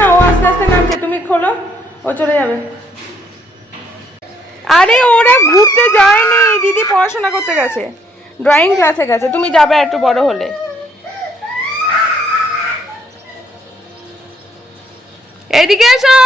না, ও আস্তে আস্তে নামছে, তুমি খোলো, ও চলে যাবে। আরে ওরা ঘুরতে যায়নি, দিদি পড়াশোনা করতে গেছে, ড্রয়িং ক্লাসে গেছে, তুমি যাবে একটু বড় হলে। এইদিকে এসো।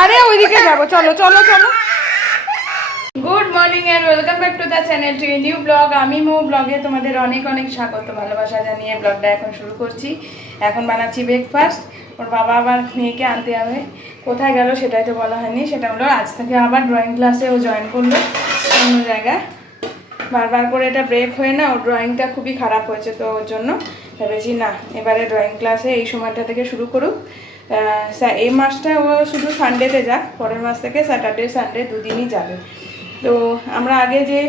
আরে ওইদিকে যাবো, চলো চলো চলো। Good morning and welcome back to the channel to a new blog. আমি মো ব্লগে তোমাদের অনেক অনেক স্বাগত, ভালোবাসা জানিয়ে ব্লগটা এখন শুরু করছি। এখন বানাচ্ছি ব্রেকফাস্ট। ওর বাবা আবার মেয়েকে আনতে যাবে, কোথায় গেল সেটাই তো বলা হয়নি। সেটা হলো আজ থেকে আবার ড্রয়িং ক্লাসে ও জয়েন করলো অন্য জায়গায়। বারবার করে এটা ব্রেক হয়ে না, ওর ড্রয়িংটা খুবই খারাপ হয়েছে, তো ওর জন্য ভেবেছি না এবারে ড্রয়িং ক্লাসে এই সময়টা থেকে শুরু করুক। এই মাসটা ও শুধু সানডেতে যাক, পরের মাস থেকে স্যাটারডে সানডে দুদিনই যাবে। তো আমরা আগে যে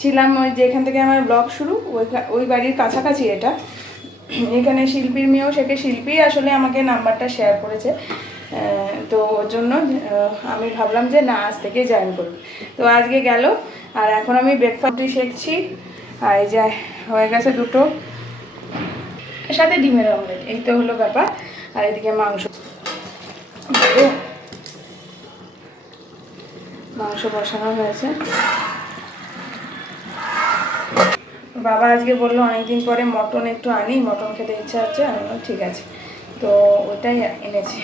ছিলাম, ওই যেখান থেকে আমার ব্লগ শুরু, ওই বাড়ির কাছাকাছি এটা। এখানে শিল্পীর মেয়েও শেখে, শিল্পী আসলে আমাকে নাম্বারটা শেয়ার করেছে, তো ওর জন্য আমি ভাবলাম যে না আজ থেকে জয়েন করব। তো আজকে গেল, আর এখন আমি ব্রেকফাস্টই শেখছি। আর এই যে হয়ে গেছে দুটো, এর সাথে ডিমের অমলেট, এই তো হলো ব্যাপার। আর এদিকে মাংস বসানো হয়েছে। বাবা আজকে বললো অনেকদিন পরে মটন একটু আনি, মটন খেতে ইচ্ছা হচ্ছে। আমি বললাম ঠিক আছে, তো ওটাই এনেছি।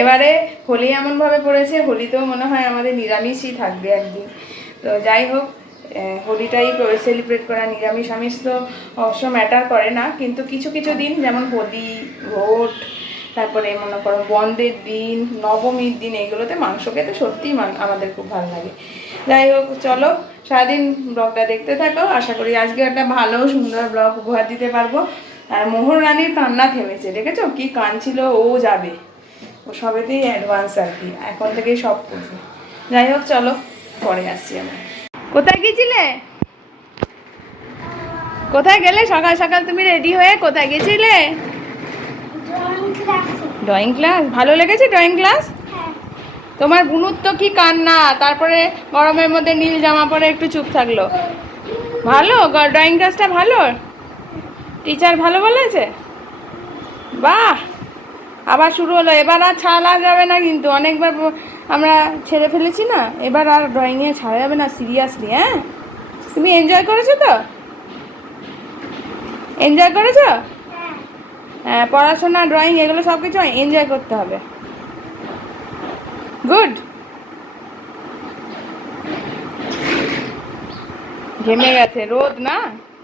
এবারে হোলি এমনভাবে পড়েছে, হোলিতেও মনে হয় আমাদের নিরামিষই থাকবে একদিন। তো যাই হোক, হোলিটাই সেলিব্রেট করা, নিরামিষ আমিষ তো অবশ্য ম্যাটার করে না, কিন্তু কিছু কিছু দিন যেমন হোলি, ভোট, তারপরে মনে করো বন্ধের দিন, নবমীর দিন, এগুলোতে মাংস খেতে সত্যিই আমাদের খুব ভালো লাগে। যাই হোক চলো, সারাদিন ব্লগটা দেখতে থাকো, আশা করি আজকে একটা ভালো সুন্দর ব্লগ উপহার দিতে পারবো। আর মোহর রানীর কান্না থেমেছে, দেখেছো কি কাঁদছিল, ও যাবে, ও সবেতেই অ্যাডভান্স আর কি, এখন থেকেই সব করবে। যাই হোক চলো, পরে আসছি আমরা। কোথায় গেছিলে, কোথায় গেলে সকাল সকাল তুমি রেডি হয়ে, কোথায় গেছিলে? Drawing class. ভালো লেগেছে ড্রয়িং ক্লাস? তোমার বুনুর তো কি কান্না, তারপরে গরমের মধ্যে নীল জামা পরে একটু চুপ থাকলো। ভালো ড্রয়িং ক্লাসটা, ভালো টিচার ভালো বলেছে, বাহ। আবার শুরু হলো, এবার আর ছাড়া যাবে না কিন্তু, অনেকবার আমরা ছেড়ে ফেলেছি না, এবার আর ড্রয়িংয়ে ছাড়া যাবে না, সিরিয়াসলি। হ্যাঁ, তুমি এনজয় করেছো তো? এনজয় করেছো? হ্যাঁ, পড়াশোনা, ড্রয়িং, এগুলো সব কিছু এনজয় করতে হবে। গুড। ঘেমে গেছে, রোদ না,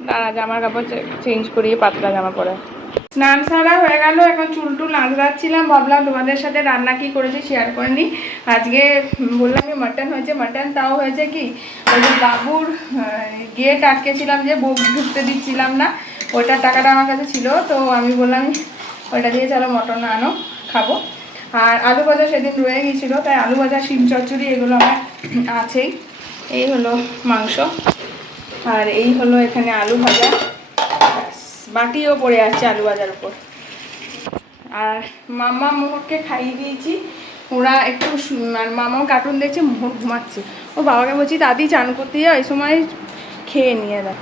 দাঁড়া জামার কাপড় চেঞ্জ করিয়ে পাতলা জামা পরে। স্নান সারা হয়ে গেল, এখন চুল টুল আঁচড়াচ্ছিলাম, ভাবলাম তোমাদের সাথে রান্না কি করেছি শেয়ার করে নিই। আজকে বললাম কি মাটন হয়েছে, মাটন তাও হয়েছে কি, ওই যে বাবুর গেট আটকেছিলাম, যে বউ ঢুকতে দিচ্ছিলাম না, ওইটার টাকাটা আমার কাছে ছিল, তো আমি বললাম ওইটা দিয়ে চলো মটন আনো, খাবো। আর আলু ভাজা সেদিন রয়ে গিয়েছিলো, তাই আলু ভাজা, শিম চচ্চড়ি, এগুলো আমার আছেই। এই হলো মাংস, আর এই হলো এখানে আলু ভাজা, বাটিও পড়ে আসছে আলু ভাজার উপর। আর মামা মোহরকে খাইয়ে দিয়েছি, ওরা একটু, আর মামাও কার্টুন দেখছে, মোহর ঘুমাচ্ছে। ও বাবাকে বলছি দাদি চান করতে যাও, এই সময় খেয়ে নিয়ে দেয়।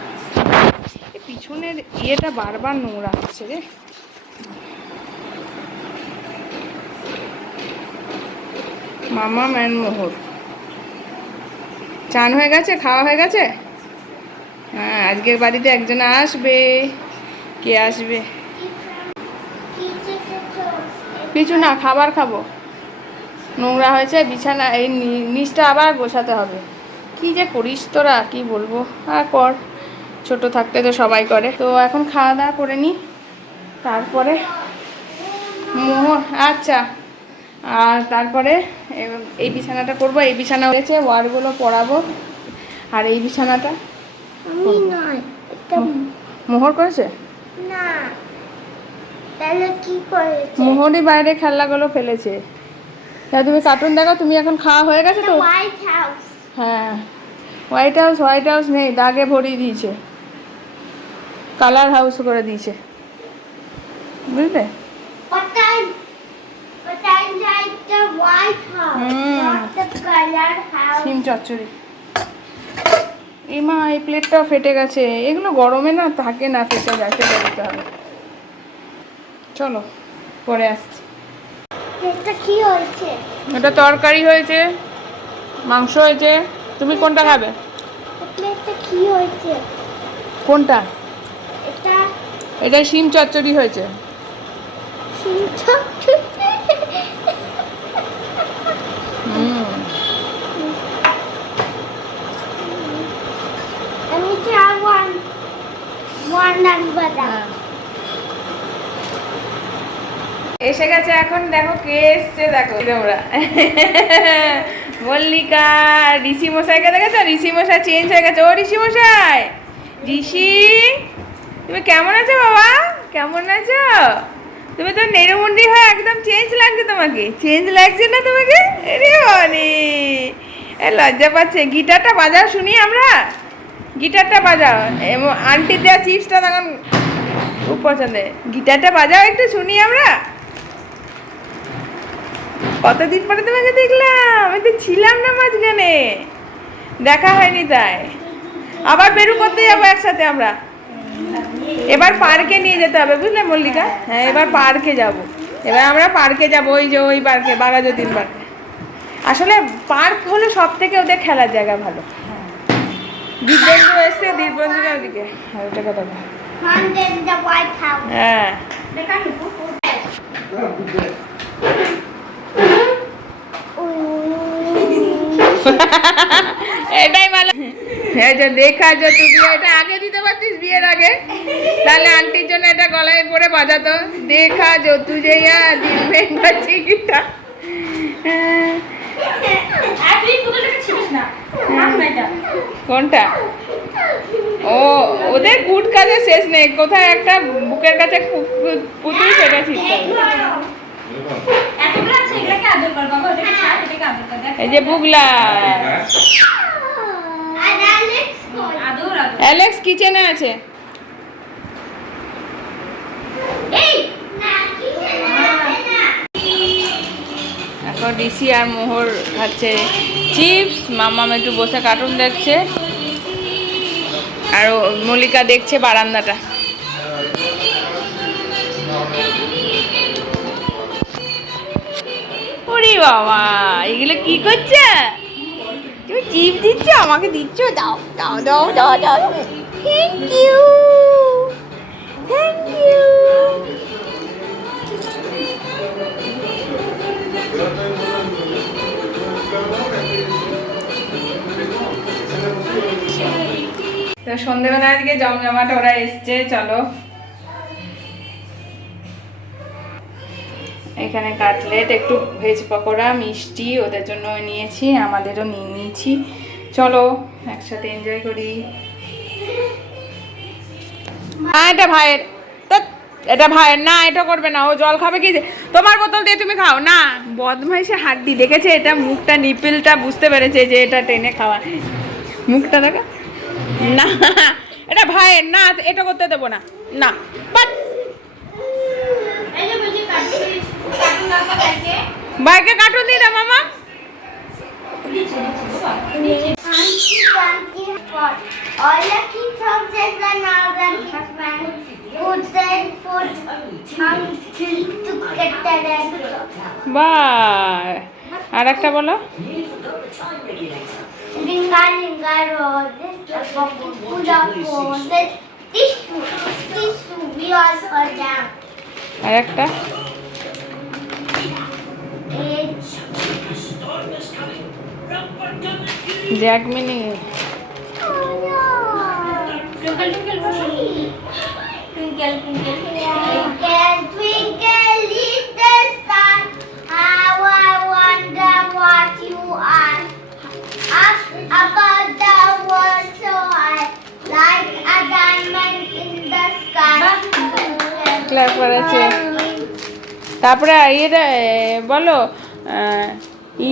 পিছনের ইয়েটা বারবার নোংরা হচ্ছে রে। মামা ম্যান মোহর চান হয়ে গেছে, খাওয়া হয়ে গেছে। হ্যাঁ, আজকের বাড়িতে একজন আসবে। কে আসবে? কিছু না, খাবার খাবো। নোংরা হয়েছে বিছানা, এই নিচটা আবার গোছাতে হবে। কি যে করিস তোরা, কি বলবো, আর কর, ছোট থাকতে তো সবাই করে। তো এখন খাওয়া দাওয়া করে নিই, তারপরে আচ্ছা, আর তারপরে এই বিছানাটা করবো, এই বিছানা হয়েছে, ওয়ারগুলো পরাবো, আর এই বিছানাটা মোহর করেছে না, তাহলে কি করেছে? মোহরই বাইরে খেলনাগুলো ফেলেছে। তা তুমি কার্টুন দেখো, তুমি এখন খাওয়া হয়ে গেছে তো? White house. হ্যাঁ, হোয়াইট হাউস, হোয়াইট হাউস নেই, দাগে ভরিয়ে দিয়েছে, কালার হাউস করে দিয়েছে, বুঝলে? the white house, not the colored house. সিম চচ্চড়ি। মা এই প্লেটটাও ফেটে গেছে, এগুলো গরমে না থাকে না, ফেটে যায়, ফেলে দিতে হবে। চলো পরে আসছি। এটা কি হয়েছে? এটা তরকারি হয়েছে, মাংস হয়েছে। তুমি কোনটা খাবে? এটা কি হয়েছে? কোনটা? এটা এটা শিম চচ্চড়ি হয়েছে। আমি চাই ওয়ান নাম্বার। এসে গেছে এখন, দেখো কে এসছে, দেখো তোমরা। মল্লিকা। ঋষি মশাইকে দেখেছো? ঋষি মশাই চেঞ্জ হয়ে গেছে। ও ঋষি মশাই, ঋষি তুমি কেমন আছো বাবা? কেমন আছো? তুমি তো নেড়ুমুন্ডি হয়ে একদম চেঞ্জ লাগছে তোমাকে। চেঞ্জ লাগছে না তোমাকে? আরে বাবারে, লজ্জা পাচ্ছে। গিটারটা বাজাও শুনি আমরা, গিটারটা বাজাও। আন্টি দেওয়া চিপসটা তখন খুব পছন্দের। গিটারটা বাজাও একটু শুনি আমরা। কতদিন পরে তোমাকে দেখলাম, আমি তো ছিলাম না মাঝখানে, দেখা হয়নি তাই। আবার বেরু করতে যাবো একসাথে আমরা। এবার পার্কে নিয়ে যেতে হবে, বুঝলে মল্লিকা? হ্যাঁ, এবার পার্কে যাব। এবার আমরা পার্কে যাব, ওই যে ওই পার্কে, বাঘাযতীন পার্কে। আসলে পার্ক হলো সব থেকে ওদের খেলার জায়গা ভালো। দীপবন্ধু এসছে, দীপবন্ধুর ওদিকে। ওটা কথা বল। হ্যাঁ, এটাই ভালো। এই যে দেখা যে তুই এটা আগে দিতে পারতিস, বিয়ের আগে, তাহলে আন্টির জন্য এটা গলায় পরে বাজাতো। দেখা যে তুই যে দিল মেন বাচ্চি গিটা। কোনটা? ও, ওদের গুড কাজে শেষ নেই। কোথায় একটা বুকের কাছে পুতুল, সেটা ছিটতে হবে। এই যে বুগলা। অ্যালেক্স কিচেনে আছে। এখন ঋষি আর মোহর খাচ্ছে চিপস, মাম্মাম একটু বসে কার্টুন দেখছে, আর মল্লিকা দেখছে বারান্দাটা। ওরে বাবা, এগুলো কি করছে? তুমি চিপস দিচ্ছ, আমাকে দিচ্ছ? দাও দাও দাও দাও দাও। Thank you, thank you. তো সন্ধ্যেবেলা আজকে জমজমাট ওরা এসছে। চলো, এখানে কাটলেট, একটু ভেজ পকোড়া, মিষ্টি ওদের জন্য নিয়েছি, আমাদেরও নিয়ে নিয়েছি। চলো একসাথে এনজয় করি। এটা ভাইয়ের, এটা ভাইয়ের না, এটা করবে না। ও জল খাবে কি? তোমার বোতল দিয়ে তুমি খাও না। বদমাইশে হাড্ডি দেখেছে, এটা মুখটা, নিপিলটা বুঝতে পেরেছে যে এটা টেনে খাওয়া। মুখটা দেখো না, এটা ভাইয়ের না, এটা করতে দেবো না। না, ভাইকে কার্টুন দিয়ে দাও মামা। All the kids objects are now blankets man. Put them foot together. বাহ, আর একটা বলো। Linga linga roses, full of roses. Tissue, we all fall down. আর একটা জ্যাকমিনি। Twinkle, twinkle, twinkle, little star, how I wonder what you are. Up above the world so high, like a diamond in the sky. Class করেছে। তারপরে এটা বলো,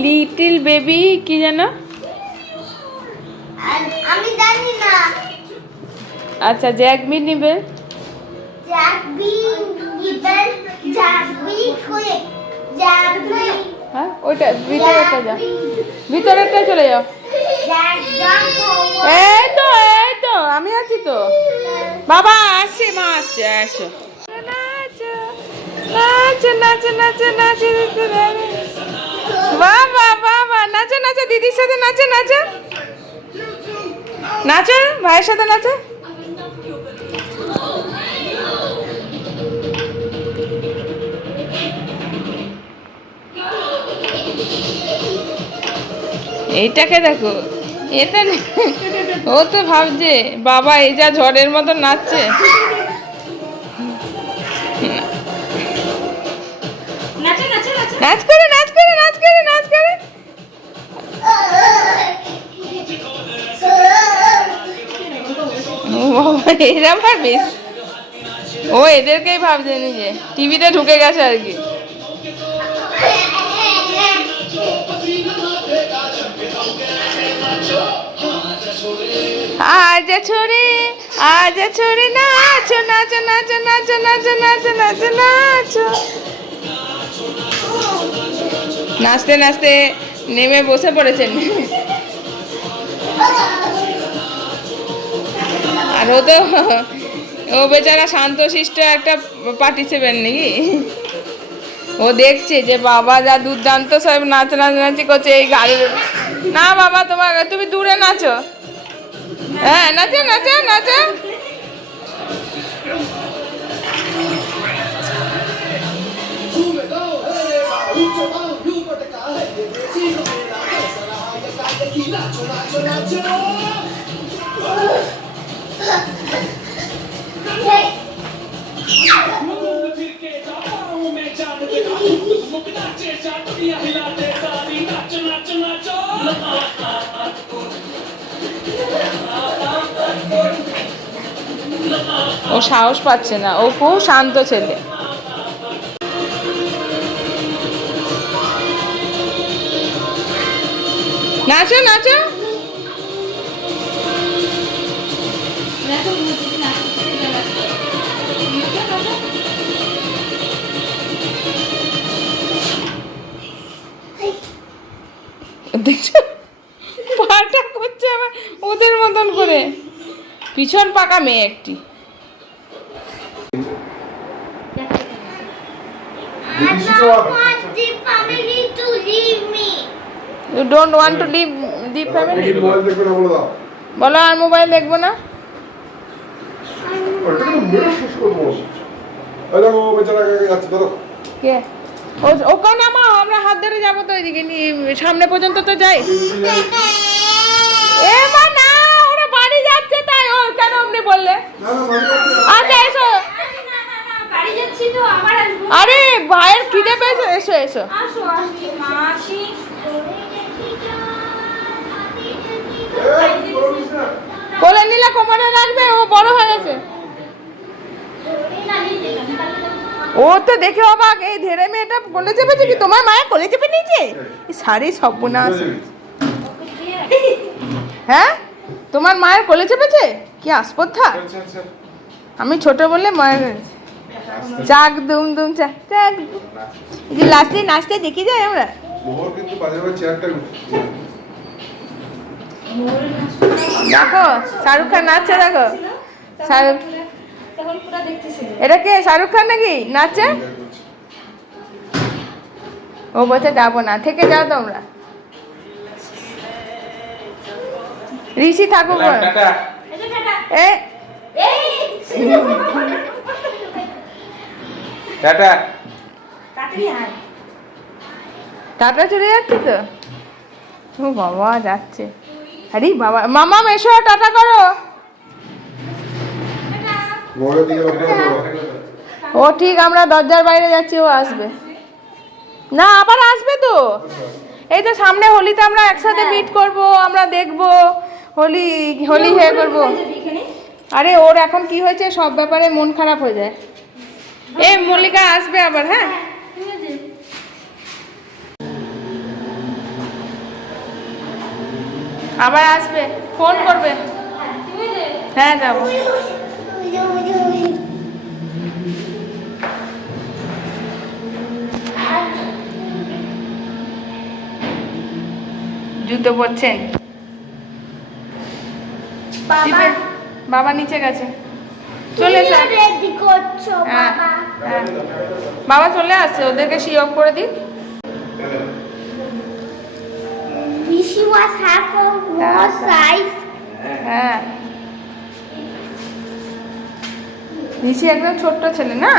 little baby কি জানো? আমি জানি না। আচ্ছা, জ্যাকবি নিবে। জ্যাকবি নিবে, জ্যাকবি কুইক, জ্যাকবি। হ্যাঁ, ওইটা ভিতরেরটা যা, ভিতরেরটা চলে যাও। Dad, don't go away. এই তো আমি আছি তো। বাবা আসছে, মা আসছে, আসো। নাচো নাচো নাচো নাচো নাচো বাবা বাবা, নাচো নাচো, দিদির সাথে নাচো নাচো নাচো, ভাইয়ের সাথে নাচো। এইটাকে দেখো, এটা ও তো ভাবছে বাবা এই যা ঝড়ের মতো নাচছে। নাচ করে নাচ করে নাচ করে নাচ করে। ও বাবা, এরা আবার বেশ, ও এদেরকেই ভাবছে নিজে, টিভিতে ঢুকে গেছে আর কি। আজা ছোড়ে নাচো নাচো নাচো নাচো নাচো নাচো নাচো নাচো। নাচতে নাচতে নেমে বসে পড়েছেন। আর ও বেচারা শান্তশিষ্ট একটা পার্টিসিপেন্ট নাকি। ও দেখছে যে বাবা যা দুর্দান্ত সব নাচানাচি করছে এই গাড়ির। না বাবা, তুমি দূরে নাচো। হ্যাঁ নাচো নাচো নাচো। ও সাহস পাচ্ছে না, ও খুব শান্ত ছেলে। নাচো নাচো। দেখছো পাটা করছে আবার ওদের মতন করে, পিছন পাকা মেয়ে একটি। I don't want the family to leave me. You don't want to leave the family? Mobile দেখবে না বলে দাও। বলো আর মোবাইল দেখবো না। ওটা তো মেরে শেষ করবো। এই দেখো ও বেচারা কাকে যাচ্ছে ধরো। কে? ওকে নামাও, আমরা হাত ধরে যাবো তো ওইদিকে, সামনে পর্যন্ত তো যাই। এ মা না, ওরা বাড়ি যাচ্ছে তাই ও কেন অমনি বললে? না না বাড়ি যাচ্ছে। আচ্ছা এসো। বাড়ি যাচ্ছি তো আবার আসবো। আরে ভাইয়ের খিদে পেয়েছে, এসো এসো। আসো আসি মাসি। এই বলিস না। কোলে নিলে কোমরে রাখবে, ও বড় হয়ে গেছে। ও তো দেখে অবাক, এই ধেরে মেয়েটা কোলে চেপেছে কি? তোমার মায়ের কোলে চেপে নিয়েছে? সারি সর্বনাশ। হ্যাঁ তোমার মায়ের কোলে চেপেছে? কি আস্পর্ধা। আচ্ছা আচ্ছা। আমি ছোট বলে মায়ের চাক দুম দুম চাক চাক। এই যে লাস্টে নাচতে দেখি যাই আমরা। মোহর কিন্তু বাজে বাজে চেয়ারটা দেখো শাহরুখ খান নাচছে, দেখো শাহরুখ। তখন পুরো দেখতেছি। এটা কে, শাহরুখ খান নাকি নাচছে? ও বলছে যাবো না, থেকে যাও তোমরা। ঋষি থাকুক। এ টাটা। তাড়াতাড়ি আয়। টাটা চলে যাচ্ছে তো। ও বাবা যাচ্ছে। আরে বাবা, মামা এসো টাটা করো। মোহরের দিকে লক্ষ্য করো। ও ঠিক, আমরা দরজার বাইরে যাচ্ছি, ও আসবে না, আবার আসবে তো। এই তো সামনে হোলিতে আমরা একসাথে মিট করব, আমরা দেখব হোলি, হোলি হে করবো। আরে ওর এখন কি হয়েছে, সব ব্যাপারে মন খারাপ হয়ে যায়। এই মল্লিকা আসবে আবার। হ্যাঁ আবার আসবে, ফোন করবে। হ্যাঁ যাবো। জুতো পরছেন? বাবা বাবা নিচে গেছে, চলে এসো। রেডি করছো হ্যাঁ, বাবা? হ্যাঁ। বাবা চলে আসছে, ওদেরকে সি অফ করে দিই। Rishi was half a more size. হ্যাঁ, নিশি একদম ছোট্ট ছেলে না,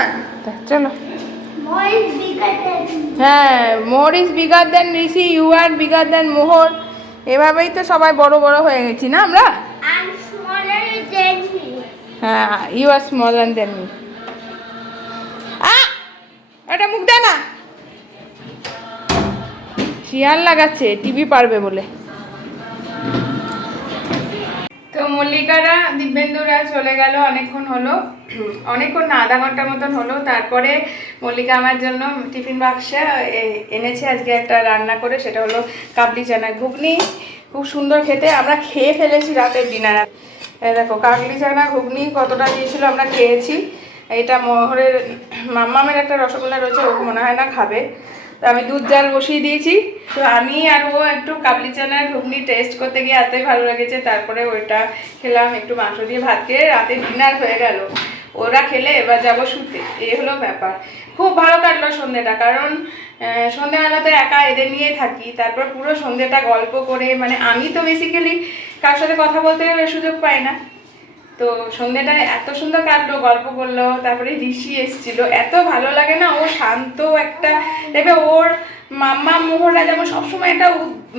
তা চলো। More is bigger than me. হ্যাঁ, Mohor is bigger than Rishi, you are bigger than Mohor. এভাবেই তো সবাই বড় বড় হয়ে গেছি না আমরা। I'm smaller than me. হ্যাঁ, you are smaller than me. এটা মুখ দে না, শিয়াল লাগাচ্ছে টিভি পারবে বলে। তো মল্লিকারা দিব্যেন্দুরা চলে গেল, অনেকক্ষণ হলো, অনেকক্ষণ না, আধা ঘন্টার মতন হলো। তারপরে মল্লিকা আমার জন্য টিফিন বাক্সে এনেছে আজকে একটা রান্না করে, সেটা হলো কাবলি চানা ঘুগনি। খুব সুন্দর খেতে, আমরা খেয়ে ফেলেছি রাতের ডিনার। দেখো কাবলি চানা ঘুগনি কতটা দিয়েছিল, আমরা খেয়েছি। এটা মোহরের মাম্মামের একটা রসগোল্লা রয়েছে, ও মনে হয় না খাবে, তো আমি দুধ জাল বসিয়ে দিয়েছি। তো আমি আর ও একটু কাবলি চানার ঘুগনি টেস্ট করতে গিয়ে এতই ভালো লেগেছে, তারপরে ওইটা খেলাম। একটু মাংস দিয়ে ভাত খেয়ে রাতে ডিনার হয়ে গেল। ওরা খেলে এবার যাবো শুতে, এই হলো ব্যাপার। খুব ভালো কাটলো সন্ধ্যেটা, কারণ সন্ধ্যেবেলাতে একা এদের নিয়ে থাকি, তারপর পুরো সন্ধ্যেটা গল্প করে, মানে আমি তো বেসিক্যালি কার সাথে কথা বলতে সুযোগ পাই না, তো সন্ধ্যেটা এত সুন্দর কাটলো, গল্প করলো। তারপরে ঋষি এসেছিল, এত ভালো লাগে না, ও শান্ত একটা, দেখবে ওর মাম্মা মোহরা যেমন সবসময় একটা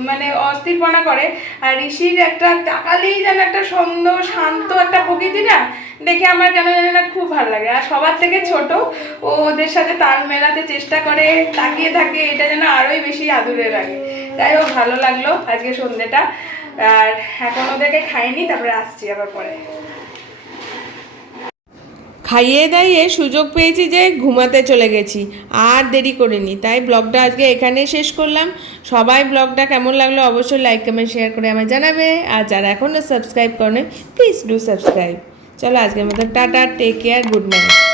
মানে অস্থিরপনা করে, আর ঋষির একটা তাকালেই যেন একটা সুন্দর শান্ত একটা প্রকৃতি না, দেখে আমার কেন জানি না খুব ভালো লাগে। আর সবার থেকে ছোট, ও ওদের সাথে তাল মেলাতে চেষ্টা করে, তাকিয়ে থাকে, এটা যেন আরোই বেশি আদুরে লাগে। তাই ও ভালো লাগলো আজকে সন্ধ্যেটা। আর এখন ওদেরকে খাইনি, তারপরে আসছি আবার পরে। খাইয়ে দাইয়ে সুযোগ পেয়েছি যে ঘুমাতে চলে গেছি, আর দেরি করিনি, তাই ব্লগটা আজকে এখানেই শেষ করলাম। সবাই ব্লগটা কেমন লাগলো অবশ্যই লাইক কমেন্ট শেয়ার করে আমায় জানাবে, আর যারা এখনও সাবস্ক্রাইব করেনি প্লিজ ডু সাবস্ক্রাইব। চলো আজকের মতো tata, take care, good night.